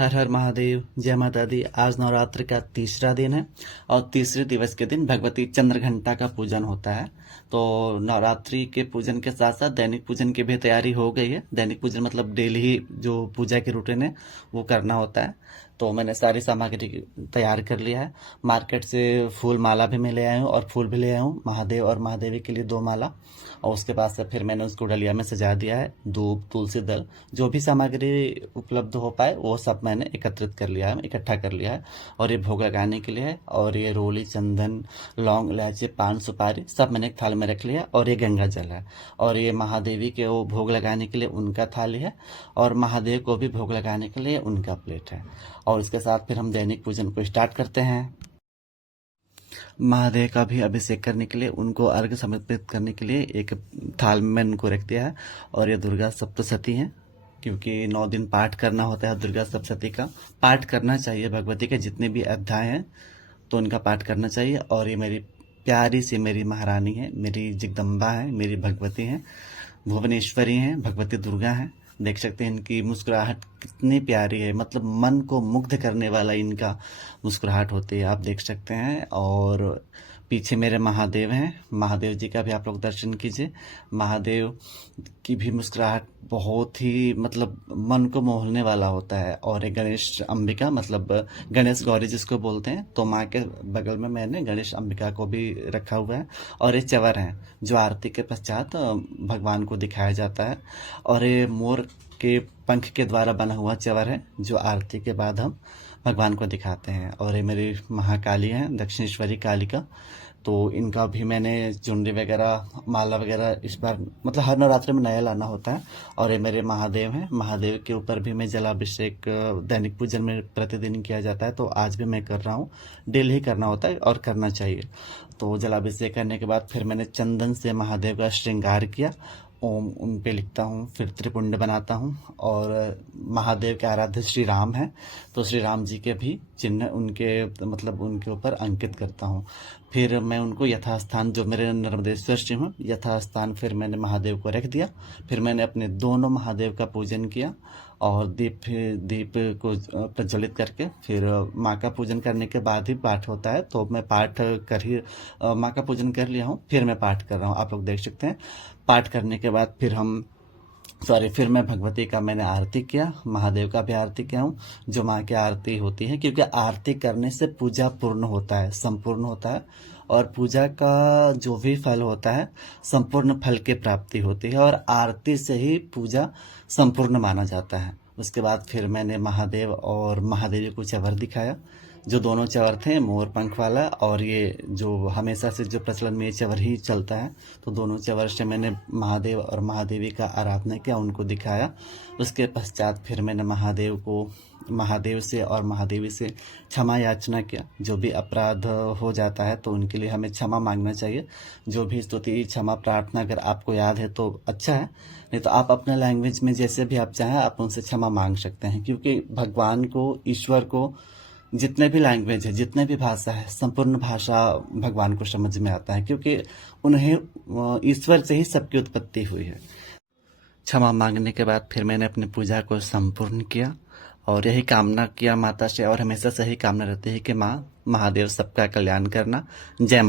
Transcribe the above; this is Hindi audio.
हर हर महादेव, जय माता दी। आज नवरात्र का तीसरा दिन है और तीसरे दिवस के दिन भगवती चंद्रघंटा का पूजन होता है। तो नवरात्रि के पूजन के साथ साथ दैनिक पूजन की भी तैयारी हो गई है। दैनिक पूजन मतलब डेली ही जो पूजा की रूटीन है वो करना होता है। तो मैंने सारी सामग्री तैयार कर लिया है। मार्केट से फूल माला भी मैं ले आया हूँ और फूल भी ले आया हूँ, महादेव और महादेवी के लिए 2 माला। और उसके बाद से फिर मैंने उसको डलिया में सजा दिया है। धूप, तुलसी दल, जो भी सामग्री उपलब्ध हो पाए वो सब मैंने एकत्रित कर लिया है, इकट्ठा कर लिया है। और ये भोग लगाने के लिए है। और ये रोली, चंदन, लौंग, इलायची, पान, सुपारी सब मैंने एक थाल में रख लिया। और ये गंगा जल है। और ये महादेवी के वो भोग लगाने के लिए उनका थाली है और महादेव को भी भोग लगाने के लिए उनका प्लेट है। और इसके साथ फिर हम दैनिक पूजन को स्टार्ट करते हैं। महादेव का भी अभिषेक करने के लिए, उनको अर्घ्य समर्पित करने के लिए एक थाल में मैंने उनको रख दिया है। और ये दुर्गा सप्तशती हैं, क्योंकि 9 दिन पाठ करना होता है। दुर्गा सप्तशती का पाठ करना चाहिए। भगवती के जितने भी अध्याय हैं तो उनका पाठ करना चाहिए। और ये मेरी प्यारी सी मेरी महारानी है, मेरी जगदम्बा है, मेरी भगवती हैं, भुवनेश्वरी हैं, भगवती दुर्गा हैं। देख सकते हैं इनकी मुस्कुराहट कितनी प्यारी है, मतलब मन को मुग्ध करने वाला इनका मुस्कुराहट होती है, आप देख सकते हैं। और पीछे मेरे महादेव हैं, महादेव जी का भी आप लोग दर्शन कीजिए। महादेव की भी मुस्कुराहट बहुत ही मतलब मन को मोहने वाला होता है। और एक गणेश अंबिका, मतलब गणेश गौरी जिसको बोलते हैं, तो माँ के बगल में मैंने गणेश अंबिका को भी रखा हुआ है। और ये च्यवर हैं जो आरती के पश्चात भगवान को दिखाया जाता है। और ये मोर के पंख के द्वारा बना हुआ च्यवर है जो आरती के बाद हम भगवान को दिखाते हैं। और ये मेरी महाकाली हैं, दक्षिणेश्वरी कालिका। तो इनका भी मैंने चुनरी वगैरह, माला वगैरह इस बार मतलब हर नवरात्रि में नया लाना होता है। और ये मेरे महादेव हैं, महादेव के ऊपर भी मैं जलाभिषेक दैनिक पूजन में प्रतिदिन किया जाता है। तो आज भी मैं कर रहा हूँ, डेली ही करना होता है और करना चाहिए। तो जलाभिषेक करने के बाद फिर मैंने चंदन से महादेव का श्रृंगार किया, ओम उन पे लिखता हूँ, फिर त्रिपुंड बनाता हूँ। और महादेव के आराध्य श्री राम हैं, तो श्री राम जी के भी चिन्ह उनके मतलब उनके ऊपर अंकित करता हूँ। फिर मैं उनको यथास्थान, जो मेरे नर्मदेश्वर श्री हूँ, यथास्थान फिर मैंने महादेव को रख दिया। फिर मैंने अपने दोनों महादेव का पूजन किया और दीप को प्रज्वलित करके फिर माँ का पूजन करने के बाद ही पाठ होता है। तो मैं पाठ कर ही माँ का पूजन कर लिया हूँ, फिर मैं पाठ कर रहा हूँ, आप लोग देख सकते हैं। पाठ करने के बाद फिर मैं भगवती का मैंने आरती किया, महादेव का भी आरती किया हूँ, जो माँ की आरती होती है। क्योंकि आरती करने से पूजा पूर्ण होता है, संपूर्ण होता है। और पूजा का जो भी फल होता है, संपूर्ण फल की प्राप्ति होती है। और आरती से ही पूजा संपूर्ण माना जाता है। उसके बाद फिर मैंने महादेव और महादेवी को च्यवर दिखाया, जो दोनों च्यवर थे, मोर पंख वाला और ये जो हमेशा से जो प्रचलन में ये च्यवर ही चलता है। तो दोनों च्यवर से मैंने महादेव और महादेवी का आराधना किया, उनको दिखाया। उसके पश्चात फिर मैंने महादेव से और महादेवी से क्षमा याचना किया। जो भी अपराध हो जाता है तो उनके लिए हमें क्षमा मांगना चाहिए। जो भी स्तुति, क्षमा, प्रार्थना अगर आपको याद है तो अच्छा है, नहीं तो आप अपने लैंग्वेज में जैसे भी आप चाहें आप उनसे क्षमा मांग सकते हैं। क्योंकि भगवान को, ईश्वर को जितने भी लैंग्वेज है, जितने भी भाषा है, संपूर्ण भाषा भगवान को समझ में आता है। क्योंकि उन्हें ईश्वर से ही सबकी उत्पत्ति हुई है। क्षमा मांगने के बाद फिर मैंने अपनी पूजा को संपूर्ण किया और यही कामना किया माता से, और हमेशा से ही कामना रहती है कि माँ महादेव सबका कल्याण करना। जय माँ।